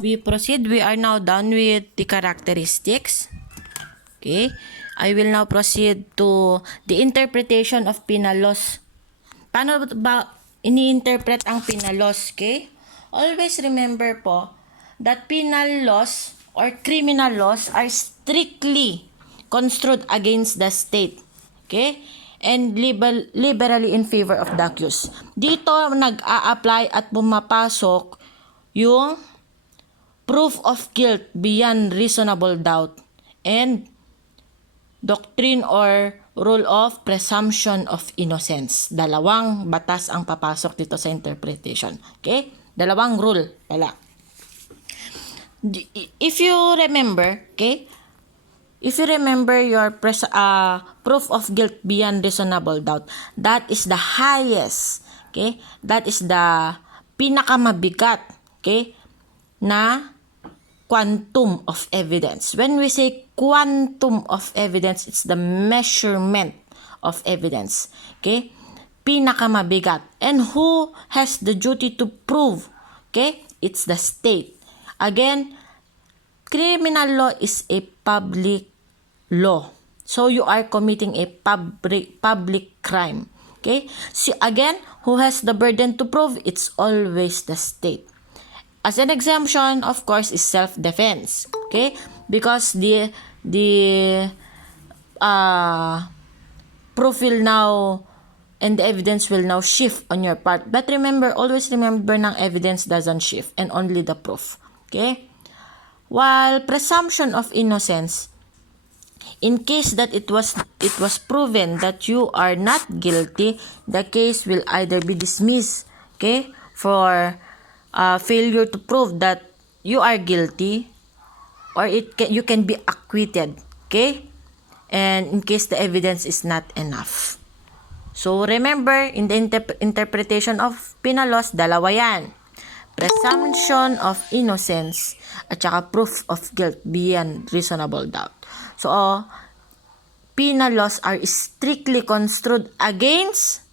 we proceed. We are now done with the characteristics. Okay. I will now proceed to the interpretation of Pinalos. Paano ba ini-interpret ang Pinalos? Okay? Always remember po that penal laws or criminal laws are strictly construed against the state. Okay? And liberally in favor of the accused. Dito nag-a-apply at pumapasok yung proof of guilt beyond reasonable doubt and doctrine or rule of presumption of innocence. Dalawang batas ang papasok dito sa interpretation. Okay? Dalawang rule pala. If you remember, okay? If you remember your proof of guilt beyond reasonable doubt, that is the highest, okay? That is the pinakamabigat, okay? Na quantum of evidence. When we say quantum of evidence, it's the measurement of evidence. Okay? Pinakamabigat. And who has the duty to prove? Okay? It's the state. Again, criminal law is a public law. So you are committing a public crime. Okay? So again, who has the burden to prove? It's always the state. As an exemption, of course, is self-defense. Okay? Because the proof will now and the evidence will now shift on your part. But remember, always remember ng evidence doesn't shift and only the proof. Okay? While presumption of innocence, in case that it was proven that you are not guilty, the case will either be dismissed, okay, for failure to prove that you are guilty, or you can be acquitted, okay? And in case the evidence is not enough. So remember, in the interpretation of Pinalos, dalawa yan. Presumption of innocence at saka proof of guilt beyond reasonable doubt. So, penal laws are strictly construed against,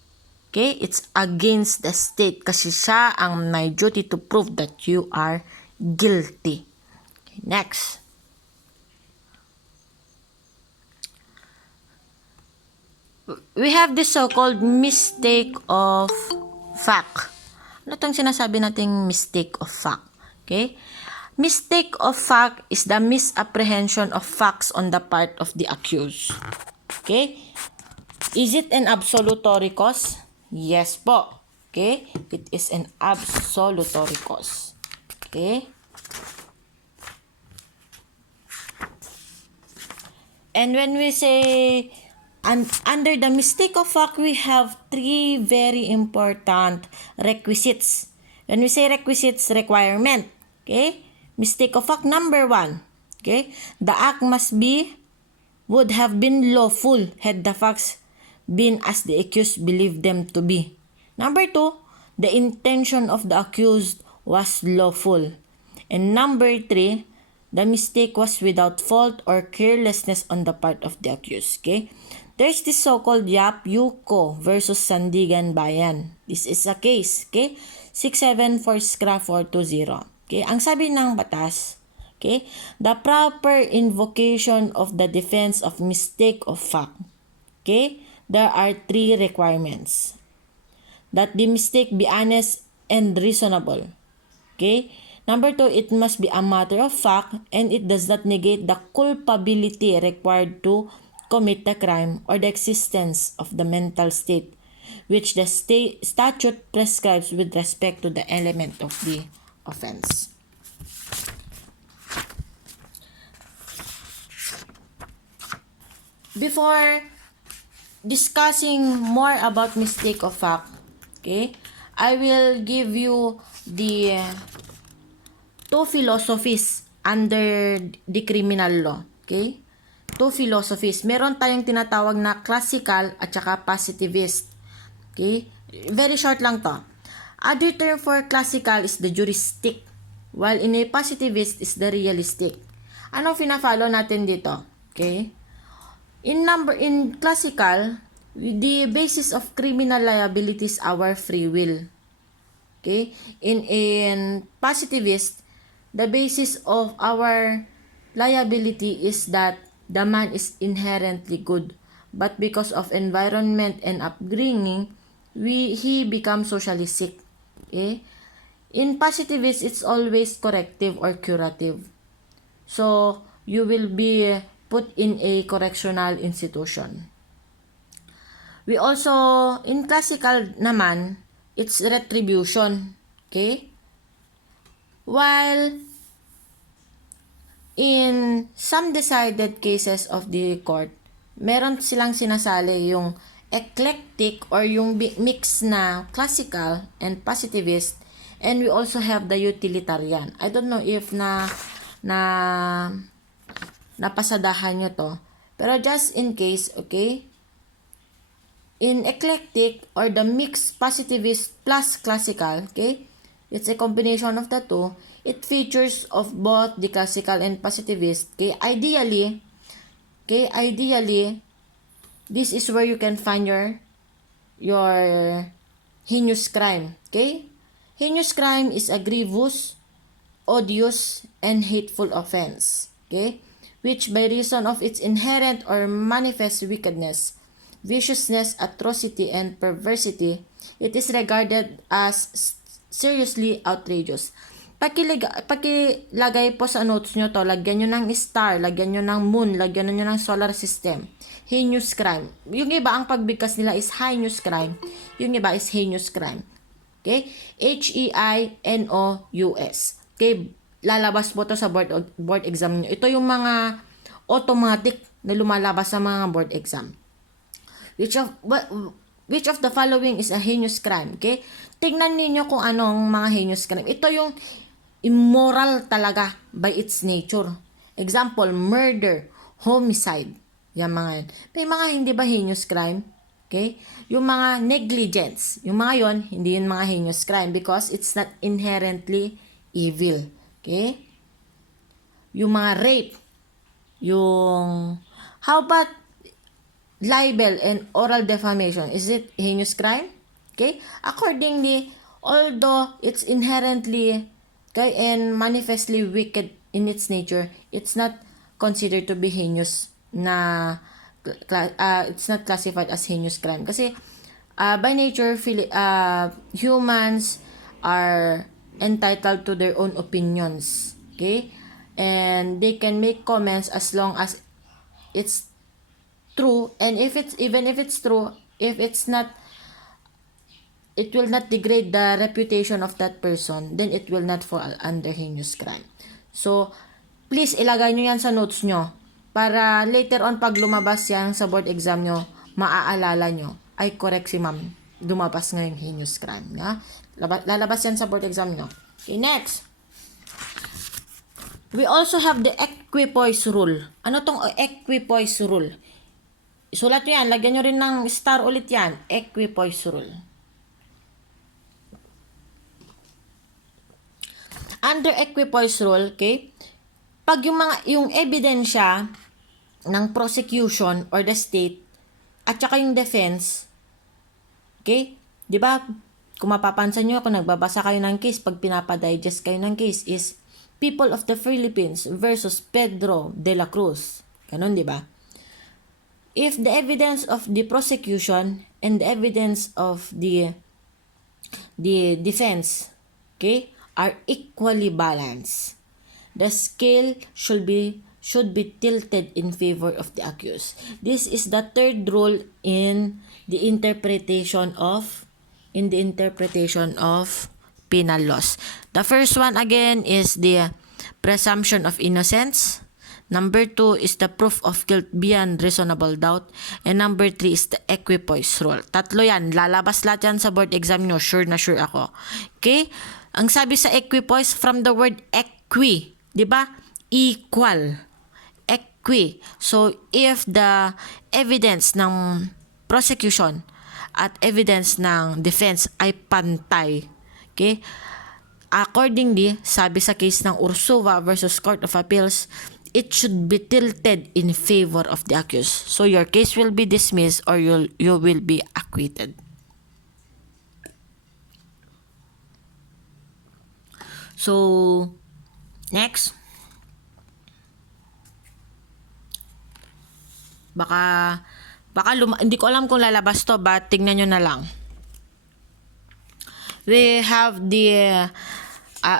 okay, it's against the state kasi siya ang may duty to prove that you are guilty. Okay, next. We have this so-called mistake of fact. Ano itong sinasabi nating mistake of fact? Okay? Mistake of fact is the misapprehension of facts on the part of the accused. Okay? Is it an absolutory cause? Yes po. Okay? It is an absolutory cause. Okay? And when we say under the mistake of fact, we have three very important requisites. When we say requisites, requirement. Okay? Mistake of fact number 1. Okay? The act would have been lawful had the facts been as the accused believed them to be. Number 2, the intention of the accused was lawful. And number 3, the mistake was without fault or carelessness on the part of the accused. Okay? There's this so-called Yap Yuko versus Sandigan Bayan. This is a case. Okay? 674-420. Okay? Ang sabi ng batas, okay? The proper invocation of the defense of mistake of fact. Okay? There are 3 requirements. That the mistake be honest and reasonable. Okay? Number 2, it must be a matter of fact and it does not negate the culpability required to commit the crime or the existence of the mental state which the statute prescribes with respect to the element of the offense. Before discussing more about mistake of fact, okay, I will give you the 2 philosophies under the criminal law. Okay? 2 philosophies. Meron tayong tinatawag na classical at saka positivist. Okay? Very short lang to. Other term for classical is the juristic, while in a positivist is the realistic. Anong fina-follow natin dito? Okay? In classical, the basis of criminal liability is our free will. Okay? In positivist, the basis of our liability is that the man is inherently good, but because of environment and upbringing, he becomes socially sick. Okay? In positivists, it's always corrective or curative. So, you will be put in a correctional institution. We also, in classical naman, it's retribution. Okay? While in some decided cases of the court, meron silang sinasali yung eclectic or yung mix na classical and positivist, and we also have the utilitarian. I don't know if napasadahan nyo to, pero just in case, okay, in eclectic or the mix positivist plus classical, okay, it's a combination of the two. It features of both the classical and positivist. Okay, ideally, this is where you can find your heinous crime. Okay, heinous crime is a grievous, odious, and hateful offense. Okay, which by reason of its inherent or manifest wickedness, viciousness, atrocity, and perversity, it is regarded as seriously outrageous. Pakilagay po sa notes nyo to, lagyan nyo ng star, lagyan nyo ng moon, lagyan nyo ng solar system. Heinous crime. Yung iba, ang pagbigkas nila is heinous crime. Yung iba is heinous crime. Okay? H-E-I-N-O-U-S. Okay? Lalabas po to sa board exam nyo. Ito yung mga automatic na lumalabas sa mga board exam. Which of the following is a heinous crime? Okay? Tingnan niyo kung anong mga heinous crime. Ito yung immoral talaga by its nature. Example, murder, homicide. Yan mga yan. May mga hindi ba heinous crime? Okay? Yung mga negligence. Yung mga yon, hindi yun mga heinous crime because it's not inherently evil. Okay? Yung mga rape. Yung, how about libel and oral defamation? Is it heinous crime? Okay? Accordingly, although it's inherently and manifestly wicked in its nature, it's not considered to be heinous it's not classified as heinous crime. Kasi by nature, humans are entitled to their own opinions. Okay? And they can make comments as long as it's true, and even if it's true, if it's not, it will not degrade the reputation of that person, then it will not fall under heinous crime. So, please ilagay nyo yan sa notes nyo para later on pag lumabas yan sa board exam nyo, maaalala nyo, ay correct si ma'am, lumabas nga yung heinous crime. Ja? Lalabas yan sa board exam nyo. Okay, next. We also have the equipoise rule. Ano tong equipoise rule? Isulat nyo yan. Lagyan nyo rin ng star ulit yan. Equipoise rule. Under equipoise rule, okay, pag yung ebidensya ng prosecution or the state at saka yung defense, okay, di ba, kung mapapansin nyo, kung nagbabasa kayo ng case, pag pinapadigest kayo ng case is People of the Philippines versus Pedro de la Cruz. Ganun, di ba? If the evidence of the prosecution and the evidence of the defense, okay, are equally balanced, the scale should be tilted in favor of the accused. This is the third rule in the interpretation of penal laws. The first one again is the presumption of innocence. Number 2 is the proof of guilt beyond reasonable doubt. And number 3 is the equipoise rule. Tatlo yan. Lalabas lahat yan sa board exam nyo. Sure na sure ako. Okay? Ang sabi sa equipoise, from the word equi. Diba? Equal. Equi. So, if the evidence ng prosecution at evidence ng defense ay pantay, okay? Accordingly, sabi sa case ng Ursua versus Court of Appeals, it should be tilted in favor of the accused. So your case will be dismissed or you will be acquitted. So Next. Baka hindi ko alam kung lalabas to, but tingnan nyo na lang. We have the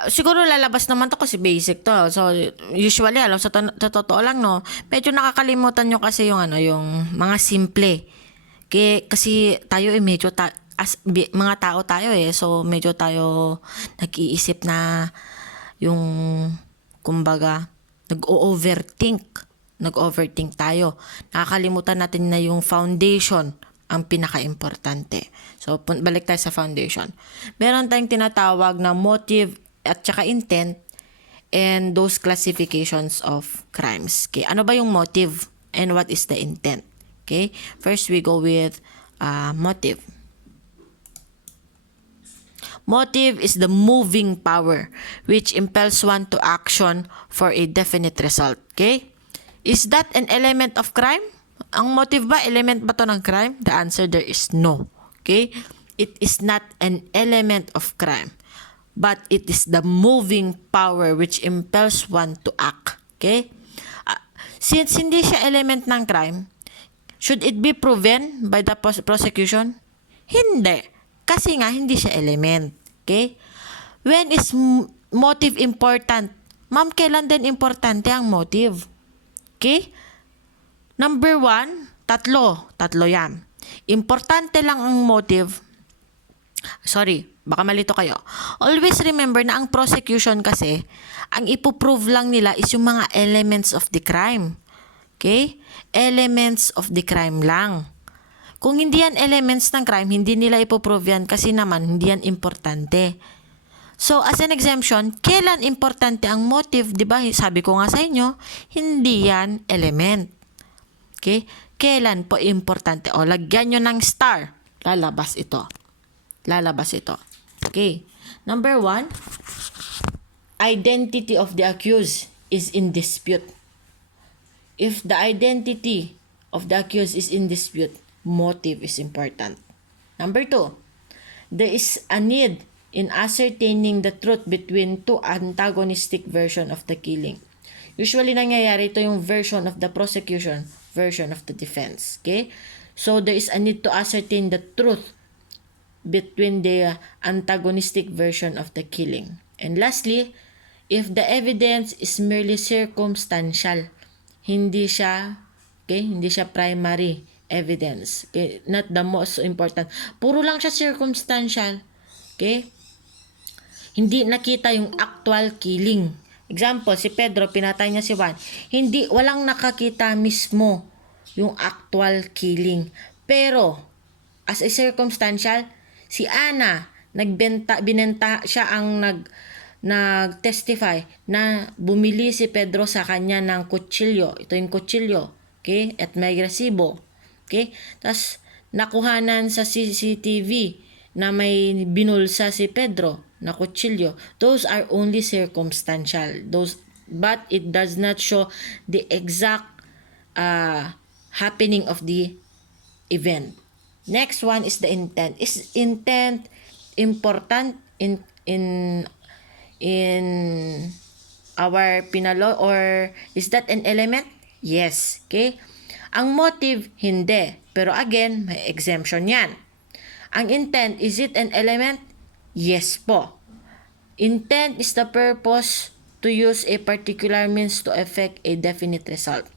siguro lalabas naman to kasi basic to. So usually sa totoo lang, no, medyo nakakalimutan nyo kasi yung yung mga simple. Kasi tayo medyo mga tao tayo so medyo tayo nag-iisip na yung kumbaga nag-overthink tayo. Nakakalimutan natin na yung foundation ang pinaka-importante. So, balik tayo sa foundation. Meron tayong tinatawag na motive at saka intent and those classifications of crimes. Okay, ano ba yung motive and what is the intent? Okay, first we go with motive. Motive is the moving power which impels one to action for a definite result. Okay? Is that an element of crime? Ang motive ba, element ba to ng crime? The answer there is no. Okay? It is not an element of crime. But it is the moving power which impels one to act. Okay? Since hindi siya element ng crime, should it be proven by the prosecution? Hindi. Kasi nga, hindi siya element. Okay? When is motive important? Ma'am, kailan din importante ang motive? Okay? Number 1, tatlo yan. Importante lang ang motive. Sorry, baka malito kayo. Always remember na ang prosecution kasi, ang ipoprove lang nila is yung mga elements of the crime. Okay? Elements of the crime lang. Kung hindi yan elements ng crime, hindi nila ipoprove yan kasi naman hindi yan importante. So, as an exemption, kailan importante ang motive? Diba? Sabi ko nga sa inyo, hindi yan element. Okay? Kailan po importante? O, lagyan nyo ng star. Lalabas ito. Okay. Number 1, identity of the accused is in dispute. If the identity of the accused is in dispute, motive is important. Number 2, there is a need in ascertaining the truth between two antagonistic version of the killing. Usually nangyayari ito yung version of the prosecution, version of the defense. Okay? So there is a need to ascertain the truth between the antagonistic version of the killing. And lastly, if the evidence is merely circumstantial, hindi siya primary evidence. Okay? Not the most important. Puro lang siya circumstantial. Okay? Hindi nakita yung actual killing. Example, si Pedro, pinatay niya si Juan. Walang nakakita mismo yung actual killing. Pero, as a circumstantial, si Ana, binenta siya ang nag-testify na bumili si Pedro sa kanya ng kutsilyo. Ito yung kutsilyo. Okay? At may resibo. Okay? Tapos, nakuhanan sa CCTV na may binulsa si Pedro na kutsilyo. Those are only circumstantial. But it does not show the exact happening of the event. Next one is the intent. Is intent important in our Pinalos, or is that an element? Yes. Okay? Ang motive, hindi. Pero again, may exemption yan. Ang intent, is it an element? Yes po. Intent is the purpose to use a particular means to effect a definite result.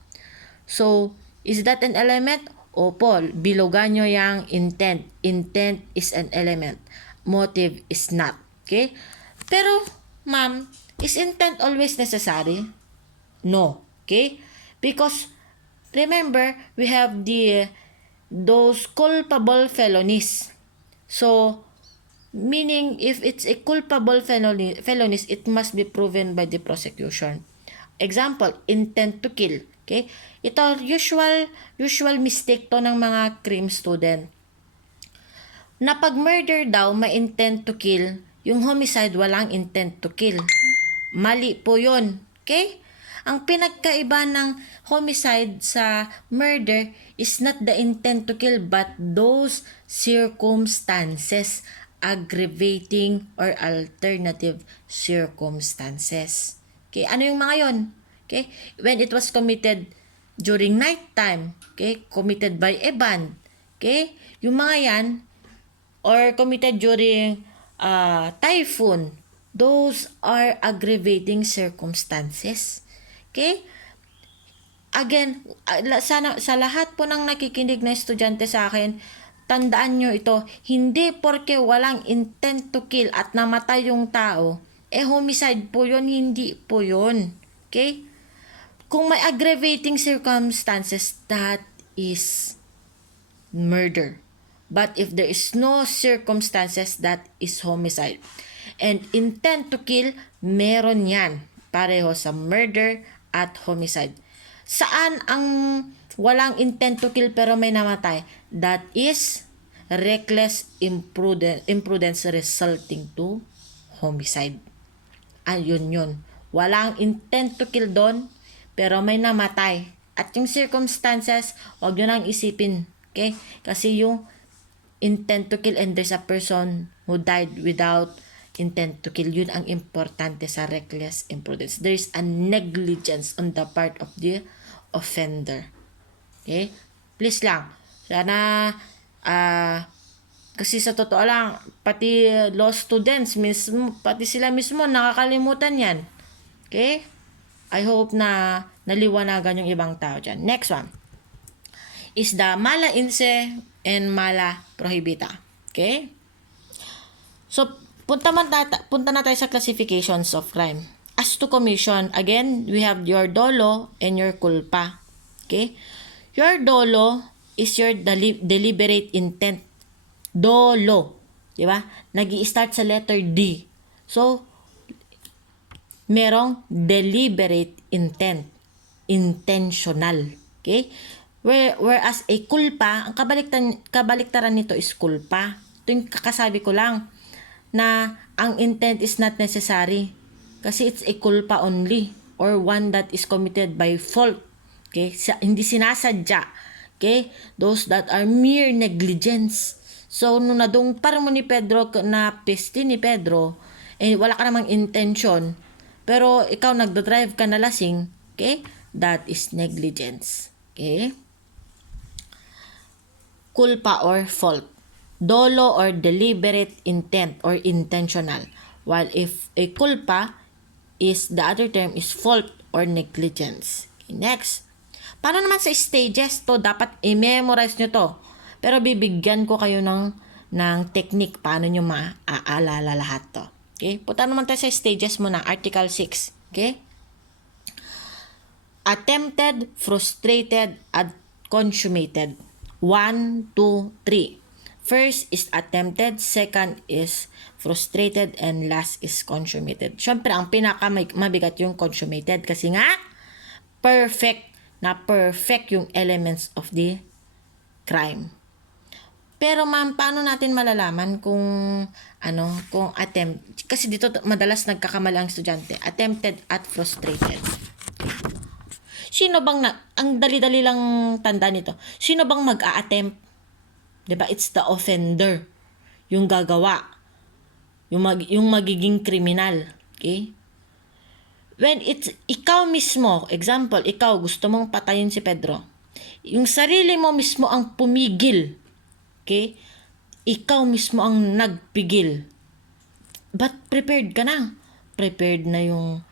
So, is that an element? Opo, bilogan nyo yung intent. Intent is an element. Motive is not. Okay? Pero, ma'am, is intent always necessary? No. Okay? Because, remember, we have those culpable felonies. So, meaning, if it's a culpable felonies, it must be proven by the prosecution. Example, intent to kill. Okay? Ito, usual mistake to ng mga Crim student. Na pag murder daw, may intent to kill. Yung homicide, walang intent to kill. Mali po yun. Okay? Ang pinagkaiba ng homicide sa murder is not the intent to kill, but those circumstances, aggravating or alternative circumstances. Okay? Ano yung mga yon? Okay? When it was committed during night time, okay? Committed by a band, okay? Yung mga yan, or committed during typhoon, those are aggravating circumstances. Okay? Again, sana sa lahat po ng nakikinig na estudyante sa akin, tandaan nyo ito, hindi porke walang intent to kill at namatay yung tao, homicide po yun, hindi po yun. Okay? Kung may aggravating circumstances, that is murder. But if there is no circumstances, that is homicide. And intent to kill, meron yan. Pareho sa murder at homicide. Saan ang walang intent to kill pero may namatay? That is reckless imprudence resulting to homicide. Ayun yun. Walang intent to kill doon, pero may namatay. At yung circumstances, huwag nyo nang isipin. Okay? Kasi yung intent to kill and there's a person who died without intent to kill, yun ang importante sa reckless imprudence. There is a negligence on the part of the offender. Okay? Please lang. Sana, kasi sa totoo lang, pati law students mismo, pati sila mismo nakakalimutan yan. Okay? I hope na naliwanagan yung ibang tao dyan. Next one is the mala inse and mala prohibita. Okay? So, punta na tayo sa classifications of crime. As to commission, again, we have your dolo and your culpa. Okay? Your dolo is your deliberate intent. Dolo. Diba? Nag-i-start sa letter D. So, merong deliberate intent. Intentional. Okay? Whereas a culpa, ang kabaliktaran nito is culpa. Ito yung kakasabi ko lang na ang intent is not necessary kasi it's a culpa only or one that is committed by fault. Okay? Hindi sinasadya. Okay? Those that are mere negligence. So, nung nadumpar mo ni Pedro na peste ni Pedro, wala ka namang intention, pero ikaw nagdodrive ka na lasing, okay? That is negligence. Okay? Culpa or fault. Dolo or deliberate intent or intentional. While if a culpa is, the other term is fault or negligence. Okay, next. Paano naman sa stages to? Dapat i-memorize nyo to. Pero bibigyan ko kayo ng technique paano nyo maaalala lahat to. Okay? Punta naman tayo sa stages muna. Article 6. Okay? Attempted, frustrated, at consummated. 1, 2, 3. First is attempted, second is frustrated, and last is consummated. Siyempre, ang pinakamabigat yung consummated kasi nga, perfect yung elements of the crime. Pero ma'am, paano natin malalaman kung attempt? Kasi dito madalas nagkakamali ang estudyante. Attempted at frustrated. Sino bang ang dali-dali lang tanda nito. Sino bang mag-a-attempt? 'Di ba? It's the offender. Yung gagawa. Yung magiging kriminal. Okay? When it's ikaw mismo, example, ikaw gusto mong patayin si Pedro. Yung sarili mo mismo ang pumigil. Okay? Ikaw mismo ang nagpigil. But prepared ka na. Prepared na yung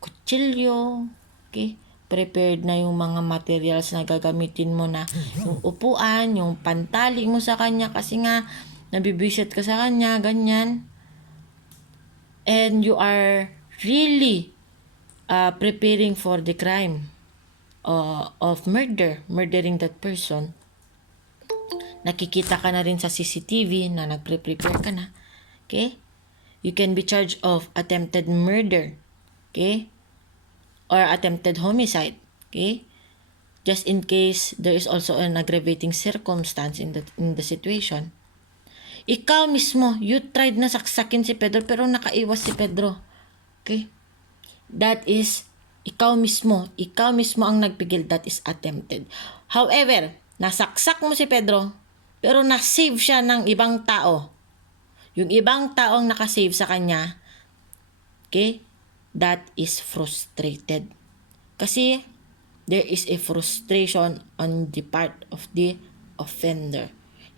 kutsilyo. Okay? Prepared na yung mga materials na gagamitin mo na yung upuan, yung pantali mo sa kanya kasi nga nabibisit ka sa kanya, ganyan. And you are really preparing for the crime of murdering that person. Nakikita ka na rin sa CCTV na nagpre-prepare ka na. Okay? You can be charged of attempted murder. Okay? Or attempted homicide. Okay? Just in case there is also an aggravating circumstance in the situation. Ikaw mismo, you tried na saksakin si Pedro pero nakaiwas si Pedro. Okay? That is, ikaw mismo ang nagpigil. That is attempted. However, nasaksak mo si Pedro pero na-save siya ng ibang tao. Yung ibang tao ang nakasave sa kanya. Okay? that is frustrated. Kasi there is a frustration on the part of the offender.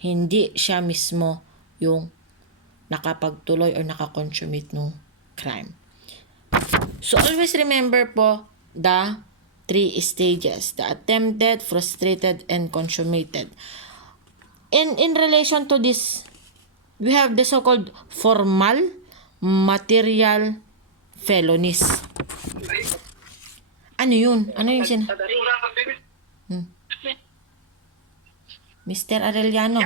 Hindi siya mismo yung nakapagtuloy or nakakonsummate ng crime. So always remember po the 3 stages: the attempted, frustrated, and consummated. In relation to this, we have the so-called formal material felonies. Ano yun? Ano yung Mr. Arellano.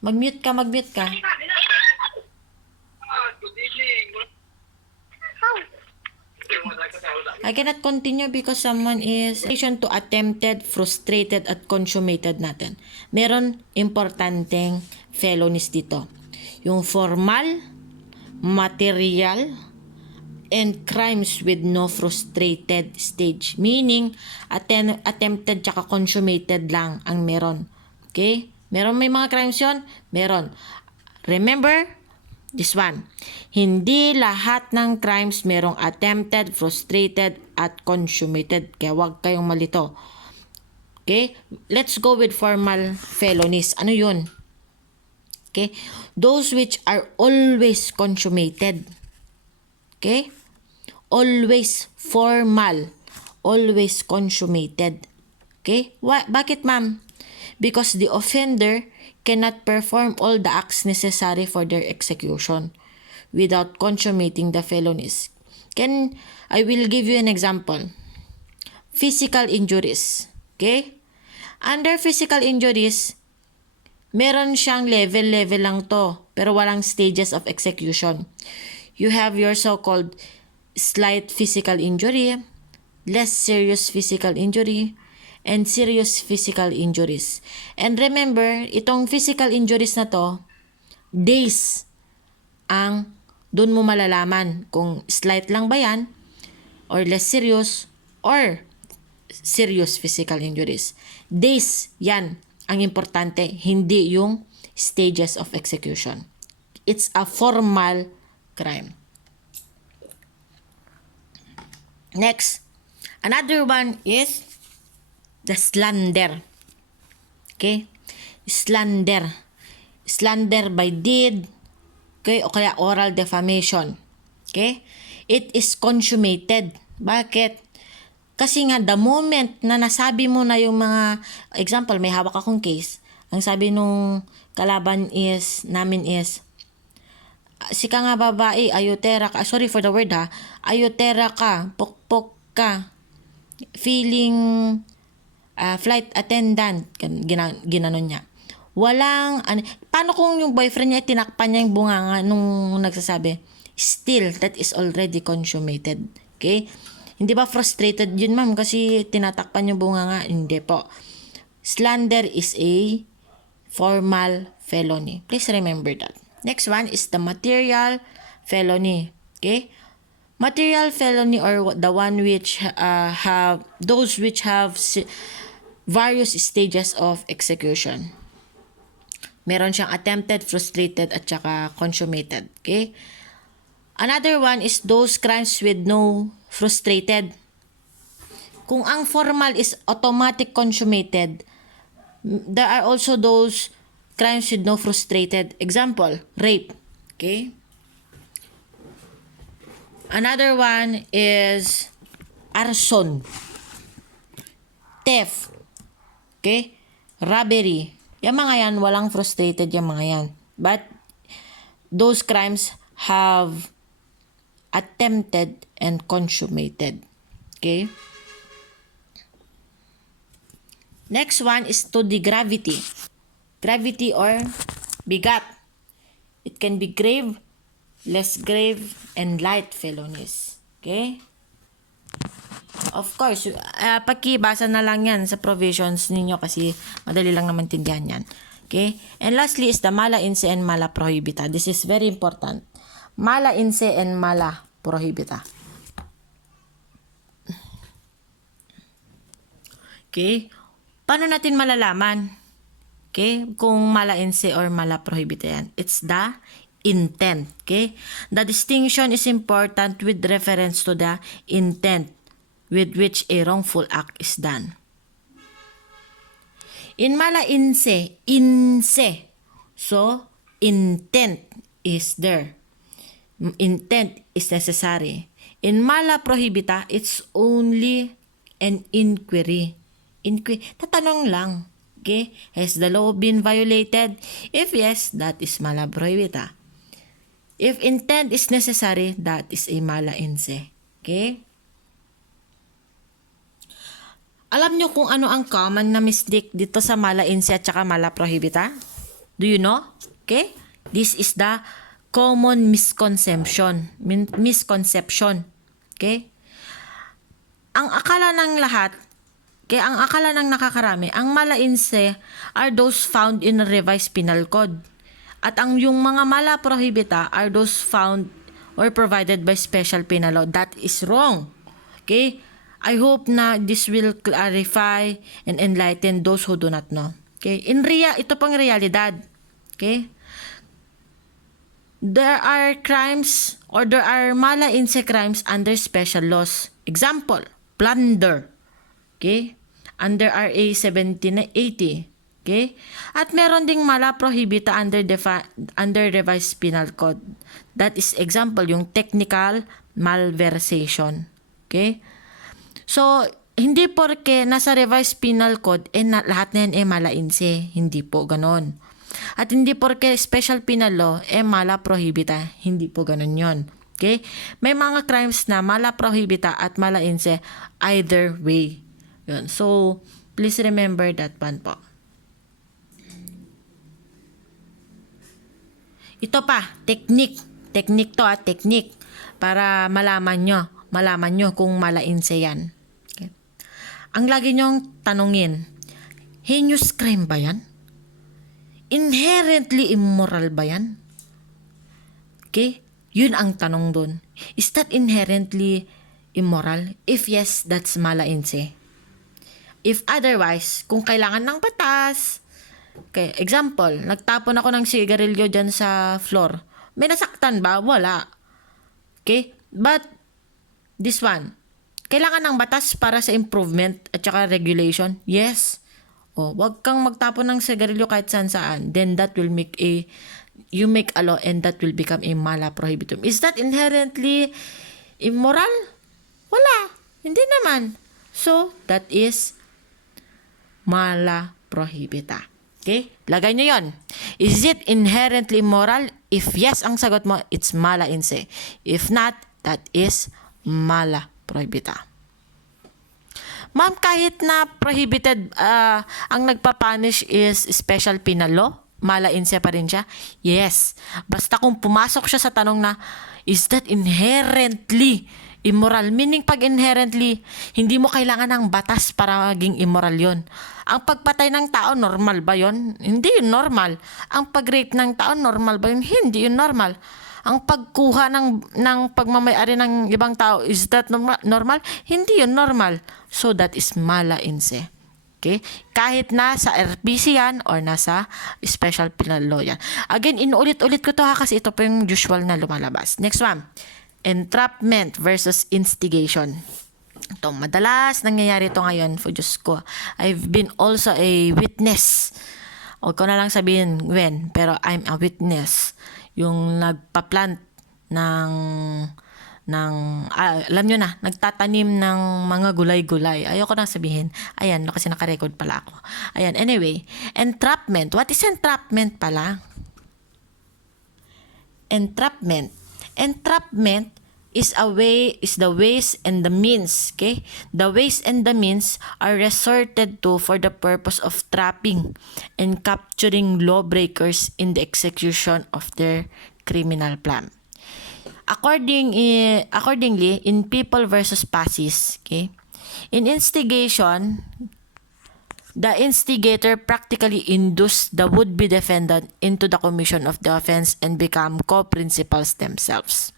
Mag-mute ka. I cannot continue because someone is in relation to attempted, frustrated, at consummated natin. Meron importanteng felonies dito. Yung formal, material, and crimes with no frustrated stage. Meaning, attempted tsaka consummated lang ang meron. Okay? May mga crimes yun? Meron. Remember, this one. Hindi lahat ng crimes merong attempted, frustrated, at consummated. Kaya wag kayong malito. Okay? Let's go with formal felonies. Ano yun? Okay? Those which are always consummated. Okay? Always formal. Always consummated. Okay? Bakit, ma'am? Because the offender cannot perform all the acts necessary for their execution without consummating the felonies. I will give you an example. Physical injuries. Okay? Under physical injuries, meron siyang level lang to, pero walang stages of execution. You have your so-called slight physical injury, less serious physical injury, and serious physical injuries. And remember, itong physical injuries na to, days ang doon mo malalaman kung slight lang ba yan, or less serious, or serious physical injuries. Days, yan ang importante, hindi yung stages of execution. It's a formal crime. Next, another one is the slander. Okay? Slander. Slander by deed. Okay? O kaya oral defamation. Okay? It is consummated. Bakit? Kasi nga, the moment na nasabi mo na yung mga, example, may hawak akong case. Ang sabi nung kalaban namin is, sika nga babae, ayotera ka, sorry for the word ha, ayotera ka, pokpok ka, feeling flight attendant, ginanon niya. Paano kung yung boyfriend niya tinakpan niya yung bunganga nung nagsasabi? Still, that is already consummated. Okay? Hindi ba frustrated yun, ma'am, kasi tinatakpan yung bunganga? Hindi po. Slander is a formal felony. Please remember that. Next one is the material felony. Okay? Material felony, or the one which have various stages of execution. Meron siyang attempted, frustrated, at saka consummated. Okay? Another one is those crimes with no frustrated. Kung ang formal is automatic consummated, there are also those crimes with no frustrated. Example, rape. Okay? Another one is arson, theft, okay? Robbery. Yung mga yan, walang frustrated yung mga yan. But those crimes have attempted and consummated. Okay? Next one is to the gravity. Gravity or bigat. It can be grave, less grave, and light felonies. Okay? Of course, pakibasa na lang yan sa provisions ninyo kasi madali lang naman tindihan yan. Okay? And lastly is the mala inse and mala prohibita. This is very important. Mala inse and mala prohibita. Okay? Paano natin malalaman? Okay? Kung mala inse or mala prohibita yan. It's the intent. Okay? The distinction is important with reference to the intent with which a wrongful act is done. In mala inse, so intent is there. Intent is necessary. In mala prohibita, it's only an inquiry. Tatanong lang. Okay? Has the law been violated? If yes, that is mala prohibita. If intent is necessary, that is a mala inse. Okay? Alam nyo kung ano ang common na mistake dito sa mala inse at saka mala prohibita? Do you know? Okay? This is the common misconception. Okay? Ang akala ng lahat, ang akala ng nakakarami, ang mala inse are those found in a revised penal code. At yung mga mala prohibita are those found or provided by special penal law. That is wrong. Okay? I hope na this will clarify and enlighten those who do not know. Okay? Ito pang realidad. Okay? There are crimes or there are mala inse crimes under special laws. Example, plunder. Okay? Under RA 1780. Okay? At meron ding mala prohibita under revised penal code. That is example, yung technical malversation. Okay? So, hindi porke nasa revised penal code, lahat na yan mala inse. Hindi po ganon. At hindi porke special penal law, mala prohibita. Hindi po ganon yon. Okay? May mga crimes na mala prohibita at mala inse either way. Yun. So, please remember that one po. Ito pa, technique. Technique to technique. Para malaman nyo kung mala inse yan. Ang lagi nyong tanungin, heinous crime ba yan? Inherently immoral ba yan? Okay? Yun ang tanong dun. Is that inherently immoral? If yes, that's mala inse. If otherwise, kung kailangan ng batas, okay, example, nagtapon ako ng sigarilyo dyan sa floor. May nasaktan ba? Wala. Okay? But, this one, kailangan ng batas para sa improvement at saka regulation? Yes. O, wag kang magtapon ng sigarilyo kahit saan. Then that will make you make a law and that will become a mala prohibitum. Is that inherently immoral? Wala. Hindi naman. So, that is mala prohibita. Okay? Lagay nyo yon. Is it inherently immoral? If yes ang sagot mo, it's mala inse. If not, that is mala prohibita. Ma'am, kahit na prohibited, ang nagpapunish is special penal law, mala inse pa rin siya? Yes. Basta kung pumasok siya sa tanong na, is that inherently immoral? Meaning pag inherently, hindi mo kailangan ng batas para maging immoral yon. Ang pagpatay ng tao, normal ba yon? Hindi yun normal. Ang pag-rape ng tao, normal ba yun? Hindi yun normal. Ang pagkuha ng pagmamayari ng ibang tao, is that normal? Hindi yun normal. So that is mala inse. Okay? Kahit nasa RPC yan or nasa special penal law yan. Again, inuulit-ulit ko to kasi ito po yung usual na lumalabas. Next one. Entrapment versus instigation. Ito, madalas nangyayari ito ngayon. For Diyos ko, I've been also a witness. Huwag ko na lang sabihin when, pero I'm a witness. Yung nagpa-plant alam nyo na, nagtatanim ng mga gulay-gulay. Ayoko na sabihin. Ayan, kasi naka-record pala ako. Ayan, anyway. Entrapment. What is entrapment pala? Entrapment is the ways and the means, okay? The ways and the means are resorted to for the purpose of trapping and capturing lawbreakers in the execution of their criminal plan. Accordingly, in people versus passes, okay? In instigation, the instigator practically induced the would-be defendant into the commission of the offense and become co-principals themselves.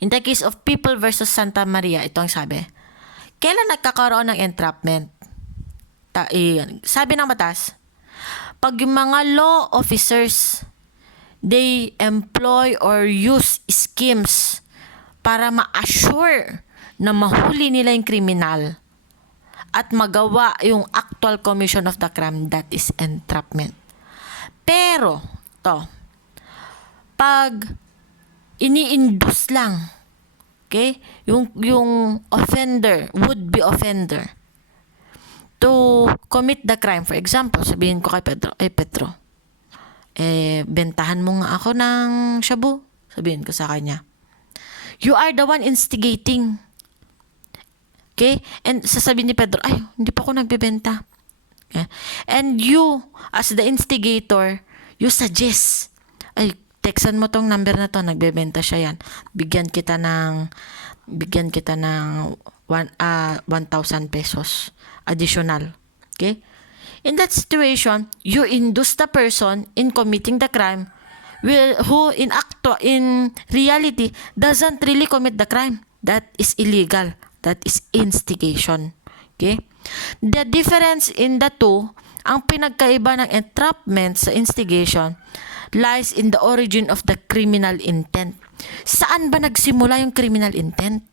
In the case of People versus Santa Maria, ito ang sabi. Kailan nagkakaroon ng entrapment? Sabi ng batas, pag yung mga law officers they employ or use schemes para ma-assure na mahuli nila yung kriminal at magawa yung actual commission of the crime, that is entrapment. Pero, pag ini-induce lang, okay, yung offender, would-be offender, to commit the crime, for example, sabihin ko kay Pedro, bentahan mo nga ako ng shabu. Sabihin ko sa kanya, you are the one instigating. Okay? And sasabihin ni Pedro, ay, hindi pa ako nagbebenta. Okay? And you, as the instigator, you suggest, ay, textan mo tong number na to, nagbebenta siya yan. Bigyan kita ng 1,000 pesos additional. Okay? In that situation, you induce the person in committing the crime who in reality doesn't really commit the crime. That is illegal. That is instigation. Okay? The difference in the two, ang pinagkaiba ng entrapment sa instigation lies in the origin of the criminal intent. Saan ba nagsimula yung criminal intent?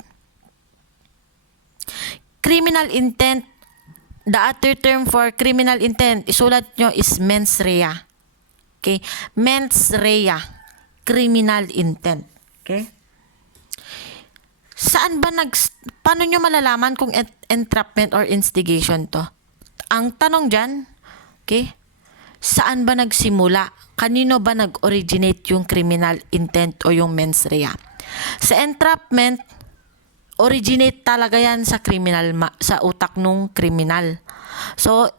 Criminal intent, the other term for criminal intent, isulat nyo is mens rea. Okay? Mens rea. Criminal intent. Okay? Paano nyo malalaman kung entrapment or instigation to? Ang tanong dyan, okay, saan ba nagsimula? Kanino ba nag-originate yung criminal intent o yung mens rea? Sa entrapment, originate talaga yan sa sa utak nung kriminal. So,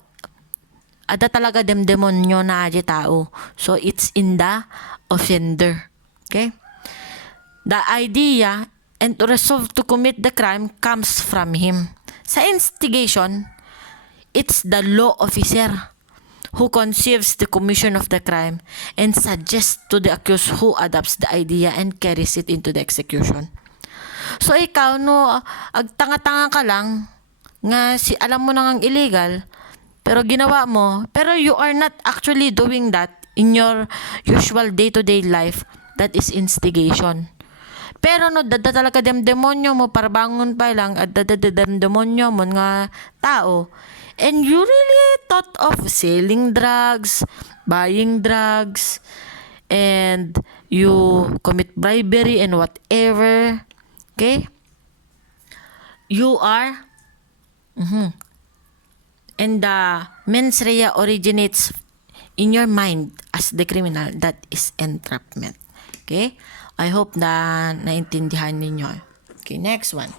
ada talaga demonyo na aja tao. So, it's in the offender. Okay? The idea and resolve to commit the crime comes from him. Sa instigation, it's the law officer who conceives the commission of the crime and suggests to the accused who adopts the idea and carries it into the execution. So ikaw, agtanga-tanga ka lang, alam mo na ngang illegal, pero ginawa mo, pero you are not actually doing that in your usual day-to-day life, that is instigation. Pero dada talaga demonyo mo, parbangon pa lang, at dada demonyo mo nga tao. And you really thought of selling drugs, buying drugs, and you commit bribery and whatever. Okay? You are, and the mens rea originates in your mind as the criminal, that is entrapment. Okay? I hope na naintindihan ninyo. Okay, next one.